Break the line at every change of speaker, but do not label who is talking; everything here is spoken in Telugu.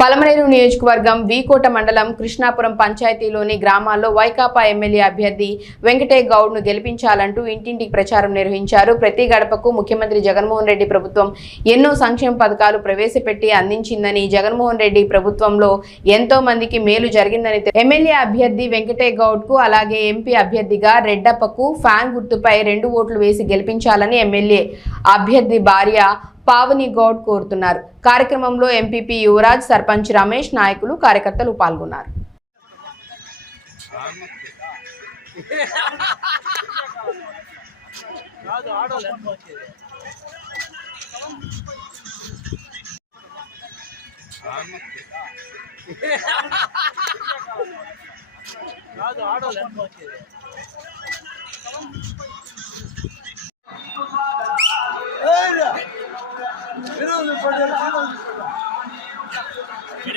పలమనేరు నియోజకవర్గం వీకోట మండలం కృష్ణాపురం పంచాయతీలోని గ్రామాల్లో వైకాపా ఎమ్మెల్యే అభ్యర్థి వెంకటే గౌడ్ను గెలిపించాలంటూ ఇంటింటికి ప్రచారం నిర్వహించారు. ప్రతి గడపకు ముఖ్యమంత్రి జగన్మోహన్ రెడ్డి ప్రభుత్వం ఎన్నో సంక్షేమ పథకాలు ప్రవేశపెట్టి అందించిందని జగన్మోహన్ రెడ్డి ప్రభుత్వంలో ఎంతో మందికి మేలు జరిగిందని ఎమ్మెల్యే అభ్యర్థి వెంకటే గౌడ్కు అలాగే ఎంపీ అభ్యర్థిగా రెడ్డప్పకు ఫ్యాన్ గుర్తుపై రెండు ఓట్లు వేసి గెలిపించాలని ఎమ్మెల్యే అభ్యర్థి భార్య పావని గౌడ్ కోరుతున్నారు. కార్యక్రమంలో ఎంపీపీ యువరాజ్ సర్పంచ్ రమేష్ నాయకులు కార్యకర్తలు పాల్గొన్నారు.
for their children. Good